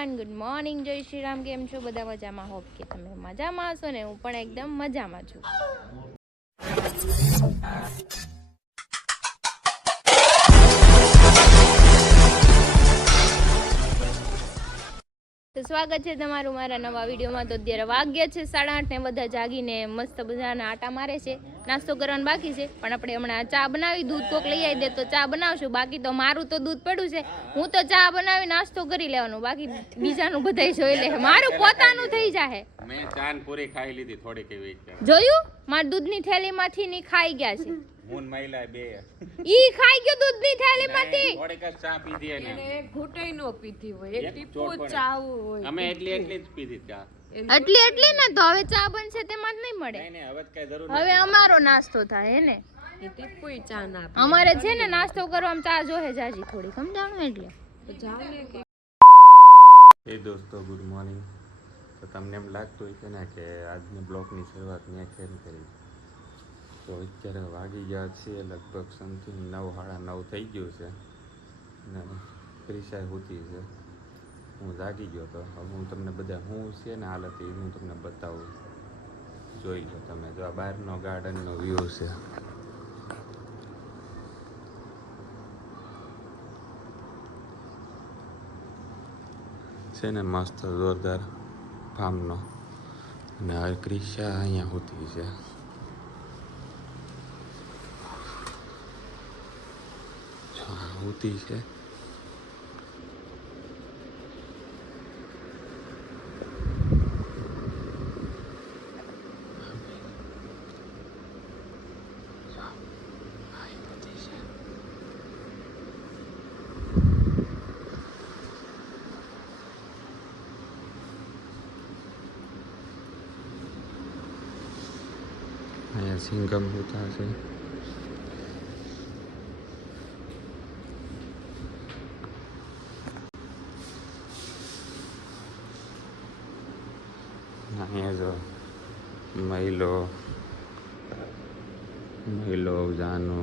Everyone, good morning, જય શ્રી રામ. કેમ છો બધા? મજામાં? હોપ કે તમે મજામાં હશો ને હું પણ એકદમ મજામાં છું. તો સ્વાગત છે તમારું મારા નવા વિડીયોમાં. તો અત્યારે વાગ્યા છે 8:30 ને બધા જાગીને મસ્ત બધાના આટા મારે છે. નાસ્તો કરવાનું બાકી છે, પણ આપણે હમણાં ચા બનાવી, દૂધ કોક લઈ આવી દે તો ચા બનાવશું. બાકી તો મારું તો દૂધ પડ્યું છે, હું તો ચા બનાવી નાસ્તો કરી લેવાનું, બાકી બીજાનું બધાય જોઈ લે. મારું પોતાનું થઈ જાય. મેં ચાન પૂરી ખાઈ લીધી થોડીક એવી. જોયું, મારા દૂધની થેલીમાંથી ની ખાઈ ગયા છે. હું મહિલા બે ઈ ખાઈ ગયો દૂધની થેલીમાંથી. થોડીક જ ચા પીધી એને. એક ઘૂંટઈ નો પીધી હોય, એક ટીપુ ચા હોય. અમે એટલી જ પીધી ચા. એટલી ને તો હવે ચા બનશે તેમાં જ નહીં મળે. નહીં હવે કઈ જરૂર હવે અમારો નાસ્તો થાય હે ને. એ ટીપુય ચા ના પીવે. અમારે છે ને નાસ્તો કરવામાં ચા જોહે જાજી થોડી, સમજાણું એટલે. તો જાવ ને કે એ દોસ્તો, ગુડ મોર્નિંગ. તો તમને એમ લાગતું હોય છે ને કે આજની બ્લોગની શરૂઆત મેં કેમ કરી. તો અત્યારે વાગી ગયા છે લગભગ સમથિંગ 9, સાડા 9 થઈ ગયું છે ને ક્રિશાય હોતી છે. હું જાગી ગયો તો હવે હું તમને બધા હું છે ને હાલત એ હું તમને બતાવું. જોઈ લો તમે, જો આ બહારનો ગાર્ડનનો વ્યૂ છે ને મસ્ત જોરદાર ફાર્મનો. અને આ ક્રિશા અહીંયા હોતી છે. હોતી છે અહીંયા સિંગમ હોતા છે. અહીંયા જો મહિલો જાનો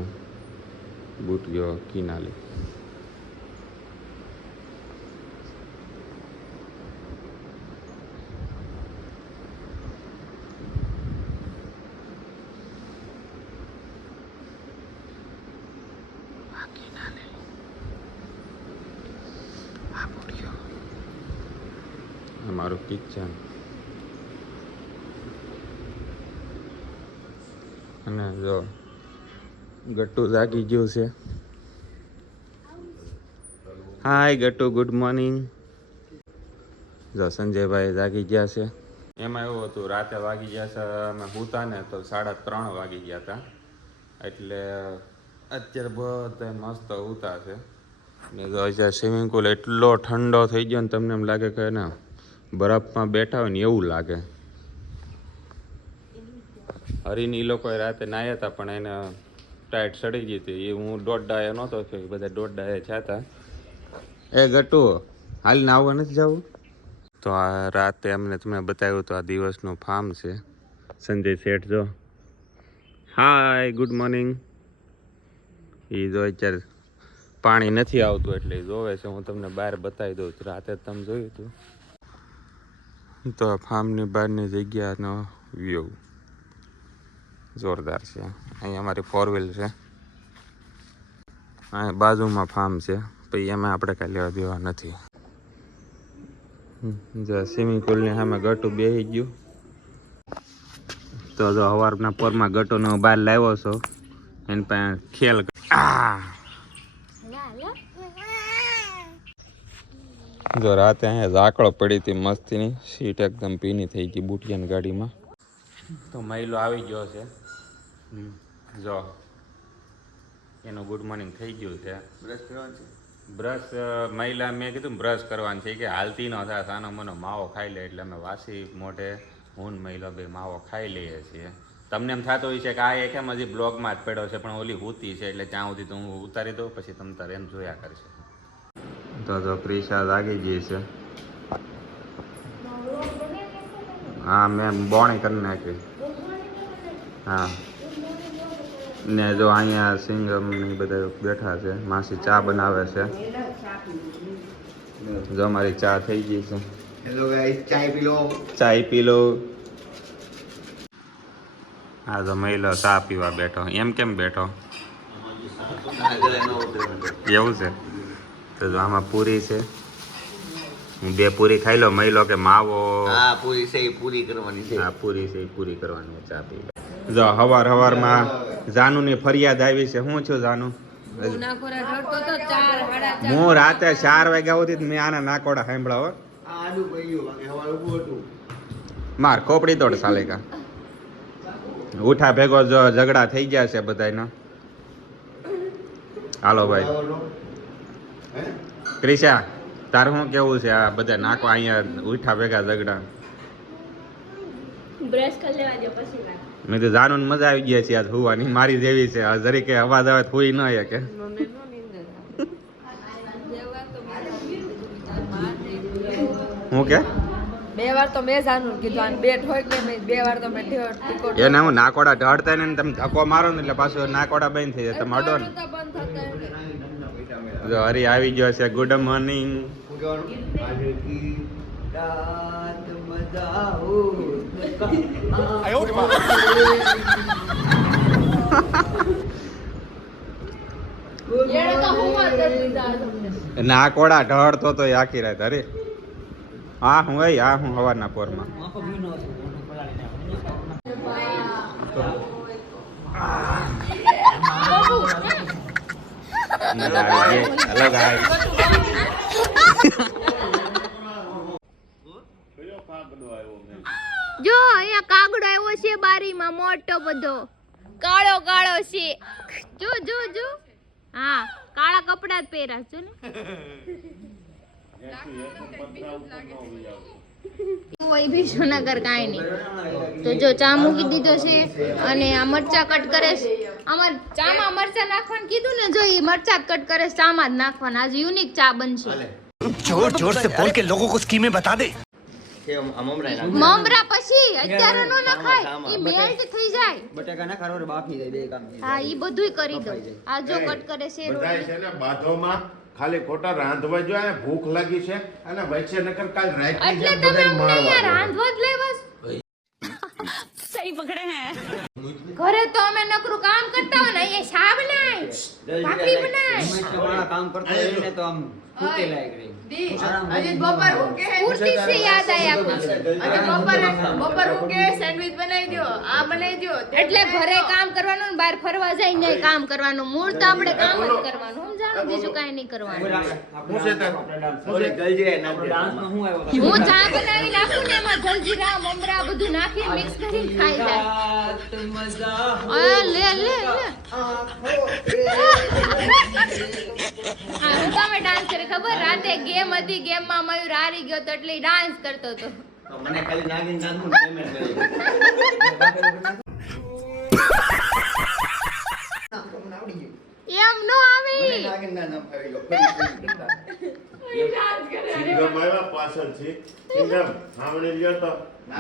બુટિયો કિનાલે. અમારું કિચન અને જો ગટ્ટુ જાગી ગયું છે. હાય ગટ્ટુ, ગુડ મોર્નિંગ. જો સંજયભાઈ જાગી ગયા છે. એમાં એવું હતું, રાતે વાગી ગયા છે અમે સૂતા ને તો 3:30 વાગી ગયા હતા. એટલે અત્યારે બધા મસ્ત સૂતા છે. ને જો અત્યારે સ્વિમિંગ પુલ એટલો ઠંડો થઈ ગયો ને તમને એમ લાગે કે ના બરફમાં બેઠા હોય ને એવું લાગે. હરીને એ લોકોએ રાતે નાહ્યા હતા પણ એને ટાઈટ સડી ગઈ હતી. એ હું દોઢ નહોતો થયો, એ બધા દોઢ થયા હતા. એ ગટ્ટુ, હાલીને આવવા નથી જવું? તો આ રાતે અમને તમને બતાવ્યું તો આ દિવસનું ફાર્મ છે. સંજય શેઠ જો, હાય ગુડ મોર્નિંગ. એ જો અત્યારે પાણી નથી આવતું એટલે જોવે છે. હું તમને બહાર બતાવી દઉં. રાતે તમે જોયું હતું તો આ ફાર્મની બહારની જગ્યાનો વ્યૂ જોરદાર છે. અહીંયા અમારી 4 વ્હીલ છે. અહીંયા બાજુમાં ફાર્મ છે, પછી એમાં આપણે કાંઈ લેવા દેવા નથી. જો સ્વિમિંગ પુલની સામે ગટુ બેસી ગયું. તો જો સવારના પોરમાં ગટુનો બહાર લાવ્યો છો, એની પાસે ખેલ. જો રાતે અહીંયા ઝાકળો પડી હતી મસ્તીની. સીટ એકદમ ભીની થઈ ગઈ બુટિયાની ગાડીમાં. તો મહિલો આવી ગયો છે. જો એનું ગુડ મોર્નિંગ થઈ ગયું છે. બ્રશ કરવાનું છે. બ્રશ મહિલા મેં કીધું બ્રશ કરવાનું છે કે હાલતી ન થાય, સાનો મનો માવો ખાઈ લે. એટલે અમે વાસી મોઢે હું મહિલા બે માવો ખાઈ લઈએ છીએ. તમને એમ થતું હોય છે કે આ એક એમ હજી બ્લોગમાં જ પડ્યો છે, પણ ઓલી હોતી છે એટલે ત્યાં સુધી તો હું ઉતારી દઉં, પછી તમે તારે એમ જોયા કરશે. તો ક્રિશા જાગી ગઈ છે. હા, મેં બોણી કરી નાખી. હા, ને જો અહીંયા સિંગમ બધા બેઠા છે. માસી ચા બનાવે છે. જો અમારી ચા થઈ ગઈ છે. હેલો ગાઈસ, ચાય પી લો. ચાય પી લો. હા તો મહિલો ચા પીવા બેઠો. એમ કેમ બેઠો? એવું છે? તો જો આમાં પૂરી છે. હું 2 પૂરી ખાઈ લો. મહિલો કે માવો. હા, પૂરી છે, પૂરી કરવાની છે. હા પૂરી છે, પૂરી કરવાની. ચા પી લો. જો હવારમાં જાનુની ફરિયાદ આવી છે. શું થયું જાનુ? હું રાતે 4 વાગ્યા સુધી મેં આના નાકોડા સાંભળ્યા હો. આડું પડ્યું, બાકી હવારે ઊભું હતું. માર ખોપડી તોડ સાલે કા. ઉઠા ભેગો જો ઝઘડા થઈ ગયા છે બધાયના. હાલો ભાઈ. હે? ક્રિશા તાર શું કેવું છે આ બધા નાકો અહીંયા ઉઠા ભેગા ઝઘડા? બ્રશ કરી લેવા દો પછી વાત. મેં તો જાનું મજા આવી ગયા છે આજ હુવાની. મારી જેવી છે આ જરીકે અવાજ આવે તો હુઈ ન કે. હું કે 2 વાર તો મેં જાણું કીધું આને બેટ હોય કે નહીં, 2 વાર તો મેં ટિકોટ એને હું નાકોડા ઢળતા ને તમે ધક્કો મારો ને એટલે પાછું નાકોડા બંધ થઈ જાય. તમે અડો ને. બંધ થતા જો હરી આવી ગયો છે. Good morning. શું કહેવાનું? આજે કી રાત મજા એને તો હું વાત કરી દીધા તમને. નાકોડા ઢળતો તો આખી રાત. અરે હા હું હા હું હવારના પોરમાં. અલગ જો અહીંયા કાગડો આવ્યો છે બારીમાં, મોટો બધો કાળો કાળો છે. જો જો જો હા કાળા કપડા જ પહેર્યા છો ને. કોઈ ભી સોનાગર કાંઈ નહીં. તો જો ચા મૂકી દીધો છે અને આ મરચા કટ કરે છે. અમાર ચામાં મરચા નાખવાનું કીધું ને, જો એ મરચા કટ કરે છે, ચામાં જ નાખવાના. આજે યુનિક ચા બનશે. जोर जोर से बोल के लोगों को स्कीमें बता दे. મમરા પછી અત્યારે નો નખાય, ઈ મેલ્ટ થઈ જાય. બટાકા ના ખારો બાફી જાય બે કામ. હા ઈ બધુંય કરી દો. આ જો કટ કરે છે બધાય છે ને બાધોમાં ખાલી ખોટા રાંધવા જોઈએ. ભૂખ લાગી છે અને વચ્ચે નકર કાલ રાઈટ એટલે તમે અમને અહીંયા રાંધવા જ લઈ બસ. ઘરે તો અમે નકરું કામ કરતા હોય ને, અહીંયા શા બનાય, ભાખરી બનાય. કામ કરતો હોય ને તો આમ ફૂટે લાયક રહી. અજીત બપોર હું કે પૂરતી છે યાદ આયા કુછ. બપોર હું કે સેન્ડવિચ બનાવી દો, આ બનાવી દો. એટલે ઘરે કામ કરવાનું ને બહાર ફરવા જાય ને કામ કરવાનું. મૂળ તો આપણે કામ જ કરવાનું, સમજાણું? બીજું કાંઈ નહીં કરવાનું. હું ચા બનાવી નાખું ને એમાં જલજીરા મમરા બધું નાખીને મિક્સ કરીને ખાઈ જાય. લે લે લે. હું કામે ડાન્સ કરે ખબર? રાતે ગેમ હતી, ગેમમાં મયુર હારી ગયો તો એટલે ડાન્સ કરતો હતો. મને ખાલી નાગીન ડાન્સનું પેમેન્ટ કરી. એમ નો આવી. નાગીન નામ આવી ગયો. સિંગમ આવ્યા પાછળ છે. સિંગમ સાંભળી લ્યો તો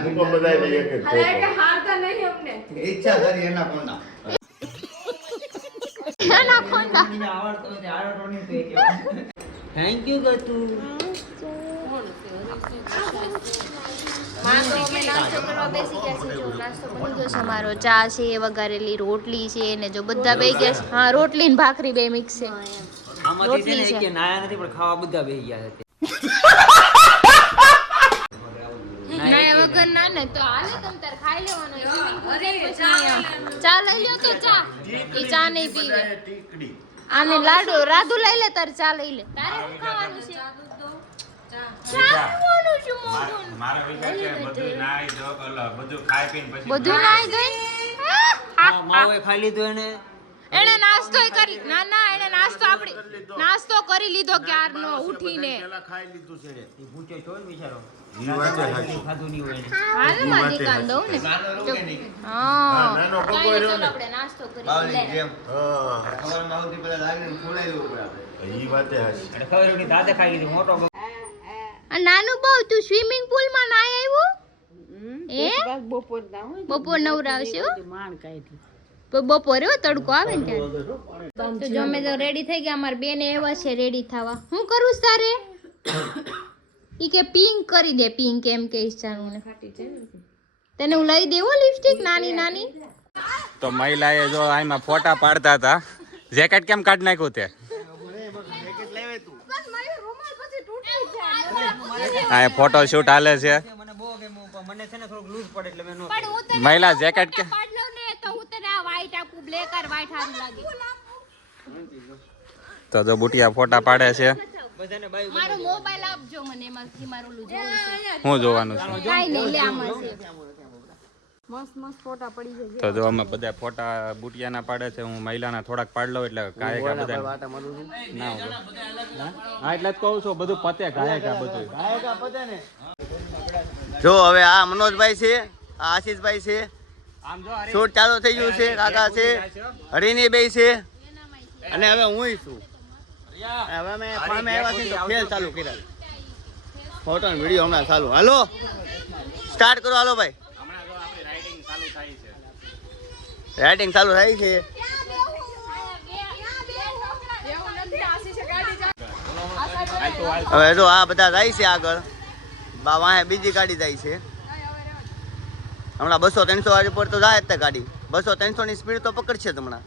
મૂકો બધાય એક એક અરે કે હારતા નહીં અમને. ઈચ્છા કરી એના કોના. એના ખોંડા. Thank you ગતુ. માં તો અમે નાસ્તો કરવા બેસી ગયા છે. જો નાસ્તો બની ગયો છે અમારો. ચા છે, વઘારેલી રોટલી છે ને જો બધા બેસી ગયા છે. હા રોટલી ને ભાખરી બે મિક્સ છે. રોટલી છે. કે નાયા નથી પણ ખાવા બધા બેસી ગયા છે. ના વગર ના ને તો હાલે તમ તાર ખાઈ લેવાનો. ચા લઈ લ્યો તો ચા. એ ચા નહીં પીવે. આને લાડુ રાધુ લઈ લે, તાર ચા લઈ લે. તારે શું ખાવાનું છે? ચા પીવાનું છે મોઢું. મારો વિચાર છે બધું નાઈ જો બધું ખાઈ પીને પછી બધું નાઈ ધોઈ. માવે ખાઈ લીધું એને. એને નાસ્તો કરી. ના ના એને નાસ્તો નાસ્તો કરી લીધો ક્યારનો ઉઠીને. ખાઈ લીધું છે. એ ભૂખ્યો છો ને બિચારો. ઈ વાત છે સાચી. ખાધું નહીં હોય એને. હાલ માં દીકાન દઉં ને. હા નાનો કાંઈ પપ્પો નહીં, રહ્યો ચાલો ને. આપણે નાસ્તો કરી બાવલી લે. જેમ. હા ખબરમાં આવતી પહેલા લાગીને ખોલાઈ લેવું પડે આપણે. ઈ વાત છે સાચી. એટલે ખબર પડી દાદા ખાઈ લીધું મોટો. આ નાનું બહુ તું સ્વિમિંગ પુલ માં નાય આવ્યું? એ બપોર નવરાવશે હો. બપોરે હો તડકો આવે ને ત્યારે. તો જો અમે તો રેડી થઈ ગયા. અમારા બેન એવા છે રેડી થવા. હું કરું તારે? ઈ કે પિંક કરી દે, પિંક એમ કે જાનું ને તને હું લઈ દેવો લિપસ્ટિક નાની નાની. તો મહિલાએ જો આમાં ફોટા પાડતા હતા. જેકેટ કેમ કાઢ નાખ્યું તે? આ ફોટો શૂટ હાલે છે. મને બહુ ગમ્યું પણ મને છે ને થોડુંક લૂઝ પડે એટલે મેં નો પણ હું તને મહિલા જેકેટ કે પાડ લઉં ને તો હું તને આ વ્હાઈટ આપું, બ્લેક আর વ્હાઈટ સારું લાગે. તો જો બુટિયા ફોટા પાડે છે. બધાને બાય મારો મોબાઈલ આપજો મને, એમાંથી મારું ઓલું જોવું છે. હું જોવાનું છે? કાઈ નહીં, લે આમાં છે. મસ્ત મસ્ત ફોટા પડી જાય. તો જો અમે બધા ફોટા બુટિયાના પાડે છે. હું મહિલાના થોડાક પાડ લઉં એટલે ગાયકા બધા ના હોય. હા એટલે જ કહું છું બધું પતે ગાયકા બધું. જો હવે આ મનોજભાઈ છે, આ આશીષભાઈ છે, આમ જો શૂટ ચાલુ થઈ ગયું છે, કાકા છે, હરિની બેય છે અને હવે હું છું. હવે અમે ફાર્મે આવ્યા છીએ તો ખેલ ચાલુ કર્યા. ફોટો અને વિડીયો હમણાં ચાલુ. હાલો સ્ટાર્ટ કરો. હાલો ભાઈ, રાઇટિંગ ચાલુ થાય છે. હવે જો આ બધા જાય છે આગળ, વાહે બીજી ગાડી જાય છે. હમણાં 200-300 વાળી પર તો જાય જ તે ગાડી. 200-300 ની સ્પીડ તો પકડશે જ હમણાં.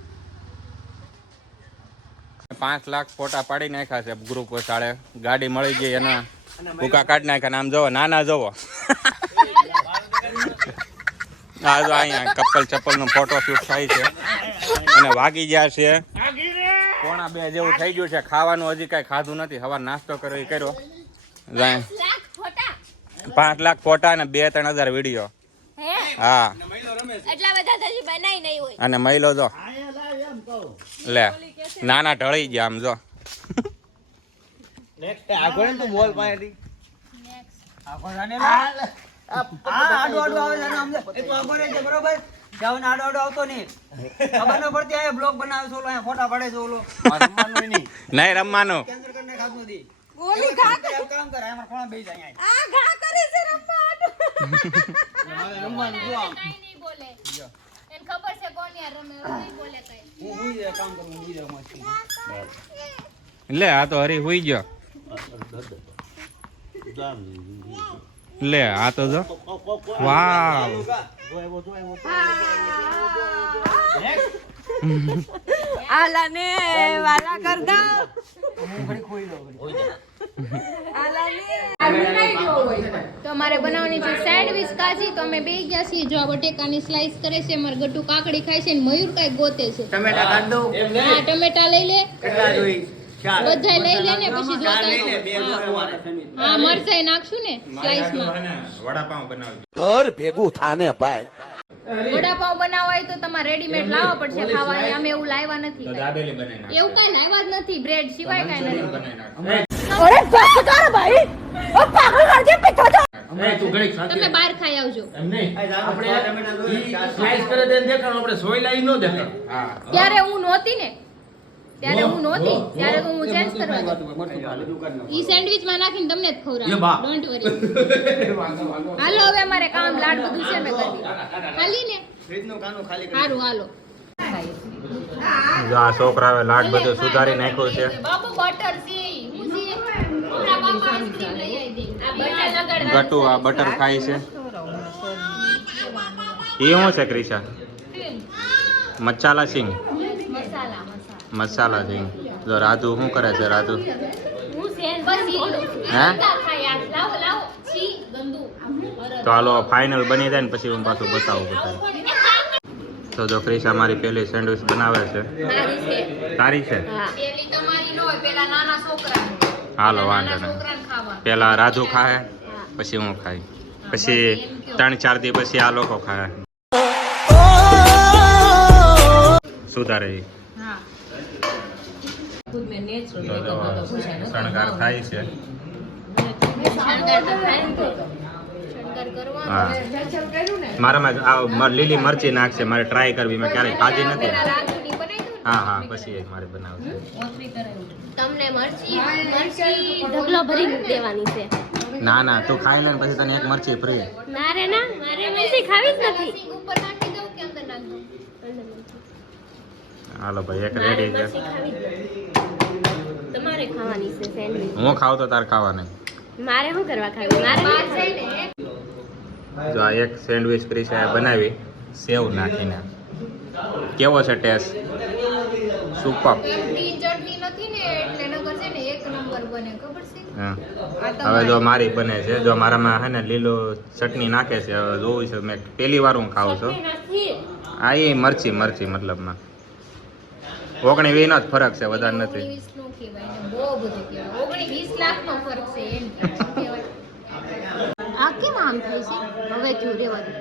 5 લાખ ફોટા પાડી નાખ્યા છે ગ્રુપ વસાડે. ગાડી મળી ગઈ એના ભૂકા કાઢી નાખ્યા. આમ જોવો નાના જોવો. આ જો અહીંયા કપલ ચપ્પલ નો ફોટો શૂટ થાય છે અને વાગી ગયા છે 1:45 જેવું થઈ ગયું છે. ખાવાનું હજી કઈ ખાધું નથી. સવાર નાસ્તો કર્યો એ કર્યો. 5 લાખ ફોટા અને 2-3 હજાર વિડીયો. હા એટલા બધા તો હજી બનાઈ નહીં હોય. અને મહિલો જો લે નાના ઢળી ગયા આમ જો. આગળ તો બોલ પાણી આડો આડો આવે છે આમ એ તો ખબર છે બરોબર જાવને આડો આડો આવતો નહીં ખબર ન પડતી આ બ્લોગ બનાવે છે ઓલો અહીંયા ફોટા પાડે છે ઓલો રમવાનું નહીં નહીં રમવાનું. કેન્સલ કરીને ખાધું નથી ઓલી ઘા કરે કામ કરે એમાં કોણ બેસી જાય અહીંયા આ ઘા કરે છે રમવાનું. રમવાનું જો આમ કાઈ નહીં બોલે. એને ખબર છે કોણ યાર રમે, એવું નહીં બોલે કઈ. હું હુઈ જાય કામ કરું હું હુઈ જાઉં મસ્તી લે આ તો હરી હુઈ ગયો. લે આ તો જો વાવ. આલા ને વાલા કરતા. તો અમારે બનાવવાની છે સેન્ડવિચ કાચી. તો અમે બે ગયા છીએ. જો આ બટેકાની સ્લાઈસ કરે છે, અમારે ગટુ કાકડી ખાય છે અને મયુર કઈ ગોતે છે. ટમેટા કાઢ દો. હા ટમેટા લઈ લે, કેટલા જોઈ? બધા લઈ લે ને પછી જોતા હા મરચાઈ નાખશું ને સ્લાઈસમાં. વડાપાઉં બનાવજો. ઘર ભેગું થાને ભાઈ. વડાપાઉં બનાવવા હોય તો તમારે રેડીમેડ લાવવા પડશે ખાવાની. અમે એવું લાવ્યા નથી તો કાંઈ. દાબેલી બનાવી નાખ. એવું કઈ લાવ્યા જ નથી. બ્રેડ સિવાય કઈ નથી. બનાવી નાખ. તમે બહાર ખાઈ આવજો. હા ત્યારે હું નહોતી ને, ત્યારે હું નહોતી, ત્યારે તો હું ચેન્જ કરવા ગઈ. ઈ સેન્ડવિચ માં નાખીને તમને જ ખવડાવું. Don't worry. હાલો હવે અમારે કામ લાડ બધું છે મેં કરી ખાલી ને. ફ્રીજનું કાનું ખાલી કરી. સારું હાલો. જો આ છોકરાએ લાડ બધું સુધારી નાખ્યું છે. બાબુ બટર છે હું છે આપણા બાપા આઈસ્ક્રીમ લઈ આવી દે. આ બટર લગાડ. ગટુ આ બટર ખાય છે. એ શું છે ક્રિશા? મસાલા સિંગ. મસાલા મસાલા સિંગ. જો રાધુ શું કરે છે? રાધુ હું સેન બસી હે? ખાય લાવો લાવો છી ગંદુ. તો હાલો ફાઇનલ બની જાય ને પછી હું પાછું બતાવું બધા. તો જો ક્રિશા મારી પેલી સેન્ડવિચ બનાવે છે. મારી છે. તારી છે? પેલી તમારી નો હોય, પેલા નાના છોકરા. હાલો વાંધો નહીં. છોકરાને ખાવા. પેલા રાધુ ખાય પછી હું ખાઈ પછી 3-4 દી પછી આ લોકો ખાય. સુધારે ઈ. હા શણગાર થાય છે. શણગાર તો થાય ને તો. શણગાર કરવાનો. હા મારામાં લીલી મરચી નાખશે. મારે ટ્રાય કરવી. મેં ક્યારેય ખાધી નથી. પેલા રાજુની બનાવી દઉં ને. હા હા પછી એક મારે બનાવશે. તમને મરચી ઢગલો ભરી દેવાની છે. ના ના તું ખાઈ લે ને પછી તને એક મરચી ફ્રી. ના રે ના, મારે મરચી ખાવી જ નથી. ઉપર નાખી દઉં કે અંદર નાખી દઉં? હાલો ભાઈ એક રેડી છે. મરચી ખાવી જ નથી. તમારે ખાવાની છે સેન્ડવિચ. હું ખાવ તો તાર ખાવા નહીં. મારે શું કરવા ખાવી મારે બહાર જઈને જો આ એક સેન્ડવિચ કરી છે બનાવી સેવ નાખીને કેવો છે ટેસ્ટ સુપર એમની ચટણી નથી ને એટલે નગર છે ને એક નંબર બને ખબર છે હા આ તો હવે જો મારી બને છે જો મારામાં હે ને લીલો ચટણી નાખે છે હવે જોવું છે મેં પહેલી વાર હું ખાઉં છું નથી આ એ મરચી મતલબમાં 19-20 નો જ ફરક છે વધારે નથી 19 નું કહેવાય ને બહુ બધું કહેવાય 19-20 લાખ નો ફરક છે એમ કહેવાય આ કેમ આમ થાય છે હવે થયું રેવા દે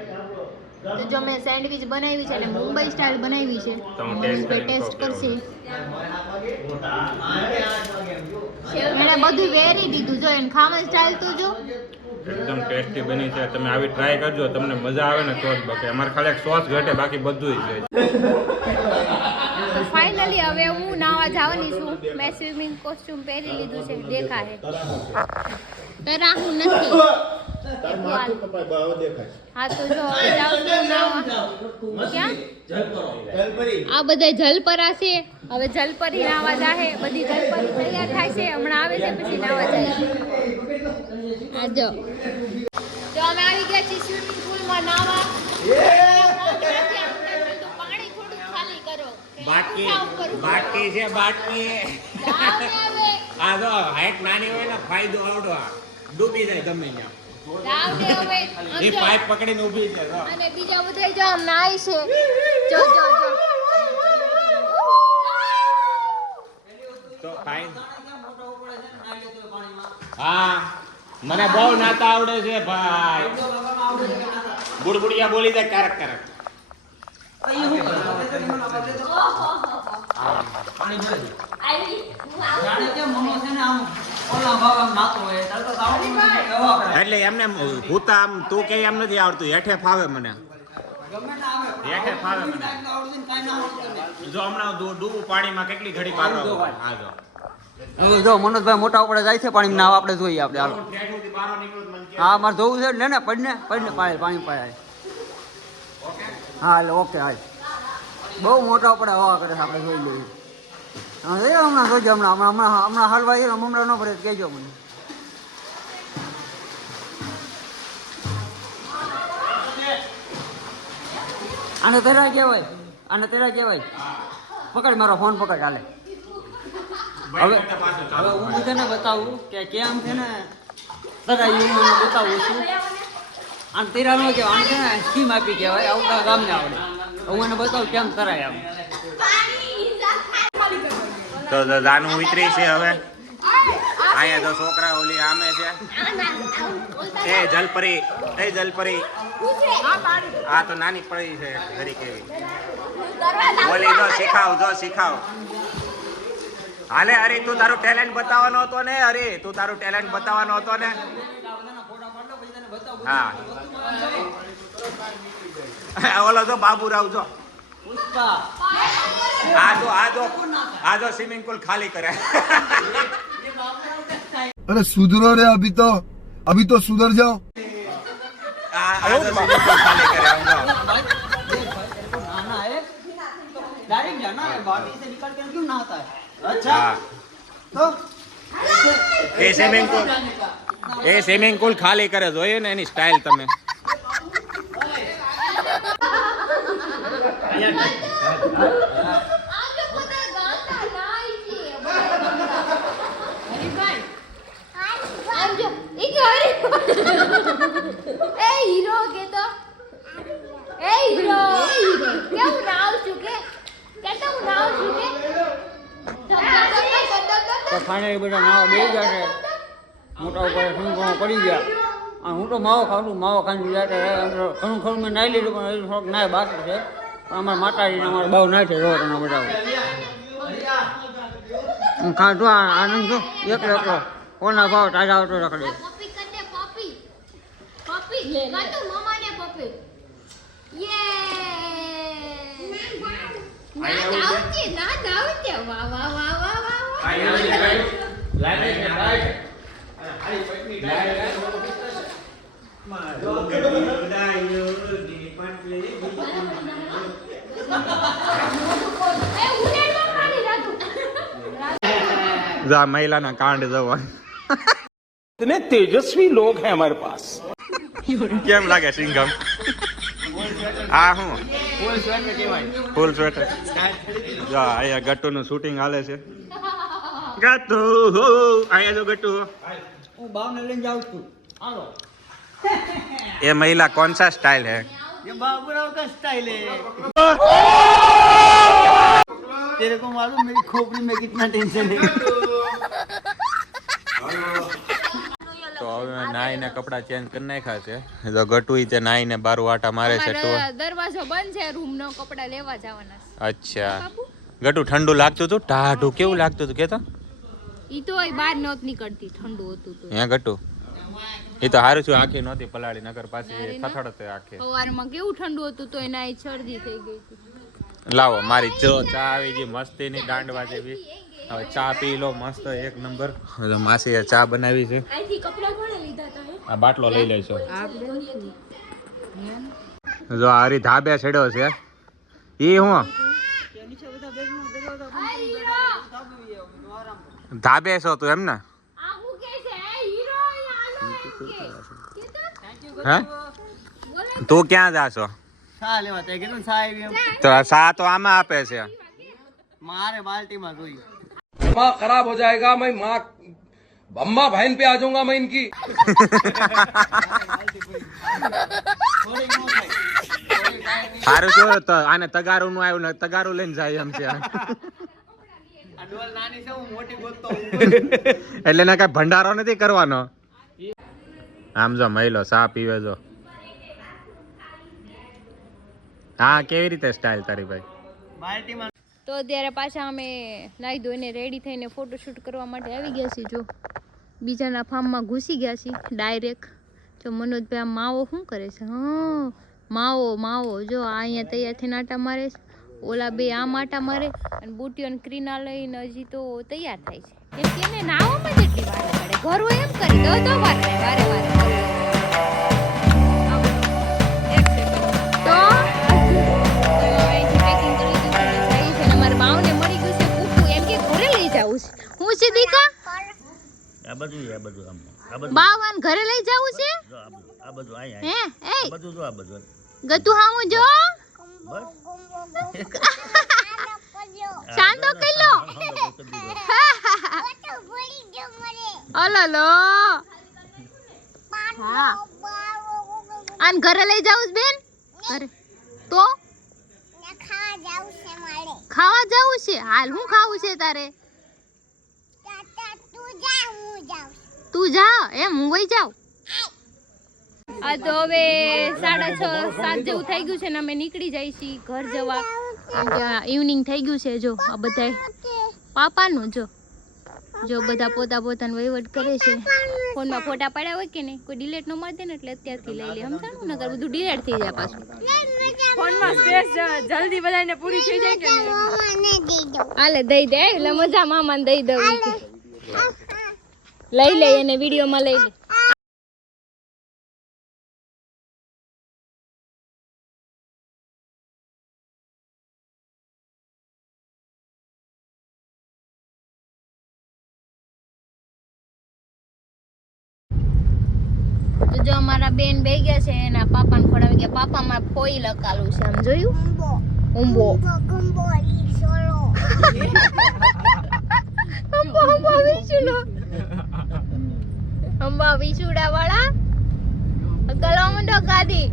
તો જો મેં સેન્ડવિચ બનાવી છે અને મુંબઈ સ્ટાઇલ બનાવી છે તો હું ટેસ્ટ કરશે એને બધું વેરી દીધું જો એને ખાવાની સ્ટાઇલ તો જો એકદમ ટેસ્ટી બની છે તમે આવી ટ્રાય કરજો તમને મજા આવે ને તો જ બાકી અમારે ખાલી એક સોસ ઘટે બાકી બધું જ છે તો ફાઇનલી હવે હું નાવા જવાની છું મેં સ્વિમિંગ કોસ્ટ્યુમ પહેરી લીધું છે દેખાય તો રાહુલ નથી હા તો જો હવે જાઉં છું નાવા ક્યાં આ બધા જલપરા છે હવે જલપરી નાવા જાહે બધી જલપરી તૈયાર થાય છે હમણાં આવે છે પછી નાવા જાય આ જો અમે આવી ગયા છીએ સ્વિમિંગ પુલમાં નાવા પાણી થોડું ખાલી કરો બાકી છે બાકી આ જો હાઈટ નાની હોય ને ફાયદો આવડો ડૂબી જાય ગમે ત્યાં એ પાઇપ પકડીને ઊભી છે અને બીજા બધા જો નાય છે જો તો ફાઇન હા મને બહુ નાતા આવડે છે ભાઈ બુડબુડિયા બોલી જાય ક્યારેક એટલે એમને ભૂતા આમ તું કે એમ નથી આવડતું હેઠે ફાવે મને હેઠે ફાવે મને જો હમણાં ડૂબું પાણીમાં કેટલી ઘડી પાડો હા જો જો મનોજભાઈ મોટા ઉપર જાય છે પાણી નાવ આપણે જોઈએ આપણે હાલો હા મારે જોવું છે લે ને પડને પાણી પાય હા એટલે ઓકે હાલ બહુ મોટા ઉપર હવા કરે છે આપણે જોઈ લઈએ હા હમણાં જોઈજો હમણાં હાલવા હમણાં ન પડે કહેજો મને આને તેરા કહેવાય પકડ મારો ફોન પકડ હાલે હવે હું બધાને બતાવું કે કેમ છે ને તરાયું મને બતાવું છું આમ તેરા નો કહેવાય આમ છે ને સ્કીમ આપી કહેવાય આવું ગામને આવડે હું એને બતાવું કેમ તરાય આમ તો દાનું ઉતરી છે હવે અહીંયા તો છોકરા ઓલી આમે છે એ જલપરી આ તો નાની પડી છે ઘડી કેવી ઓલી જો શીખાવ હાલે અરે તું તારું ટેલેન્ટ બતાવવાનો હતો ને હા ઓલો જો બાબુરાવ જો આ જો સ્વિમિંગ પુલ ખાલી કરે अरे सुधरो रे अभी तो सुधर जाओ આ જો swimming pool ખાલી કરે डायरेक्ट जाना है बाटी से निकल के क्यों नहाता है अच्छा तो એ સ્વિમિંગ પુલ ખાલી કરે જોઈએ ને એની સ્ટાઇલ તમે તો ફાઇનલી બધા નાવા બેસી ગયા છે મોટા ઉપર શું પડી ગયા અને હું તો માવો ખાઉં છું માવો ખાઈને ગયા ઘણું મેં નાહી લીધું પણ હજુ થોડોક નાય બાકી છે પણ અમારા માતાજીને અમારે બહુ નાય છે રોજ એના બધા હું ખાધું આનંદ છું એકલો કોના ભાવ તાજા આવતો રખડે જા મહિલાના કાંડ જવા इतने तेजस्वी लोग हैं हमारे पास કેમ લાગે સિંઘમ આ હું ફૂલ સ્વેટર કહેવાય. ફૂલ સ્વેટર જો અહીંયા ગટ્ટુનું શૂટિંગ હાલે છે ગટ્ટુ અહીંયા જો ગટ્ટુ હું બાવને લઈને જાઉં છું. હાલો. ये महिला कौन सा स्टाइल है ये बाबूराव का स्टाइल है. तेरे को मालूम मेरी खोपड़ी में कितना टेंशन है. તો હવે નાઈને કપડા ચેન્જ કરી નાખ્યા છે તો ગટુ તે નાઈને બારું આટા મારે છે તો અમારા દરવાજો બંધ છે રૂમ નો કપડા લેવા જવાના છે. અચ્છા ગટુ ઠંડુ લાગતું હતું ટાઢું કેવું લાગતું હતું કેતો ઈ તો અહીં બહાર નહોત નીકળતી ઠંડુ હતું તો હે ગટુ એ તો હારું છું આખી નહોતી પલાળી નગર પાછી થથડતે આખે સવારમાં કેવું ઠંડુ હતું તો એના અહીં શરદી થઈ ગઈ હતી. લાવો મારી જો ચા આવી ગઈ મસ્તીની દાંડવા જેવી હવે ચા પી લો મસ્ત એક નંબર હવે માસીએ ચા બનાવી છે અહીંથી કપડા કોણે લીધા તા હે? આ બાટલો લઈ લેશો જો આરી ધાબે ચડ્યો છે ઈ હું ધાબે છો તું એમ ને આ હું કે છે એ હીરો આલો હે તું ક્યાં જાશો સા લેવા તે કીધું સા આવી એમ. તો સા તો આમાં આપે છે મારે બાલ્ટીમાં જોઈ. दिमाग खराब हो जाएगा मैं माँ अम्मा बहन पे आ जाऊंगा मैं इनकी સારું શું તો આને તગારું નું આવ્યું ને તગારું લઈને જાય એમ છે આ ડોલ નાની છે હું મોટી ગોતતો હું. એટલે ના કઈ ભંડારો નથી કરવાનો આમ જો મહિલો ચા પીવે જો હા કેવી રીતે સ્ટાઇલ તારી ભાઈ બાલ્ટીમાં તો અત્યારે પાછા અમે નાહી ધોઈને રેડી થઈને ફોટોશૂટ કરવા માટે આવી ગયા છીએ. જો બીજાના ફાર્મમાં ઘૂસી ગયા છીએ ડાયરેક્ટ. જો મનોજભાઈ આ માવો શું કરે છે? હા માવો માવો જો આ અહીંયા તૈયાર થઈને આટા મારે છે, ઓલા બે આમ આટા મારે અને બુટીઓ અને ક્રીના લઈને હજી તો તૈયાર થાય છે. કેમ કે એને નાવામાં જેટલી વાર પડે ઘર હોય એમ કરી દો તો વાર વારે વારે તો હું છે દીકા આ બધું આમ બાવન ઘરે લઈ જાવું છે આ બધું આયા હે એ બધું જો આ બધું ગતુ હામું જો શાંતો કરી લો અલલો હા આન ઘરે લઈ જાવું છે બેન ઘરે તો ખાવા જાવું છે હાલ હું ખાવું છે તારે તું જા એમ હું વઈ જાઉં. આ તો હવે 6:30-7 જેવું થઈ ગયું છે ને અમે નીકળી જાય છીએ ઘર જવા. ઇવનિંગ થઈ ગયું છે. જો આ બધા પાપાનું જો જો બધા પોતા પોતાનો વહીવટ કરે છે. ફોનમાં ફોટા પડ્યા હોય કે નહીં કોઈ ડિલેટ ન મારી દે ને એટલે અત્યારથી લઈ લે સમજાણું નકર બધું ડિલેટ થઈ જાય પાછું. ફોનમાં સ્પેસ જલ્દી બધાને પૂરી થઈ જાય કે નહીં? હાલે દઈ દે એટલે મજા મામાને દઈ દઉં કે લઈ લે એને વિડીયોમાં લઈ લે. તો જો અમારા બેન બેહી ગયા છે એના પાપાને ખોડાવી ગયા. પાપામાં ફોઈ લખાલું છે આમ જોયું ઉંબો અંબા વિશુલો અંબા વિશુડા વાળા ગલો મુંડો ગાદી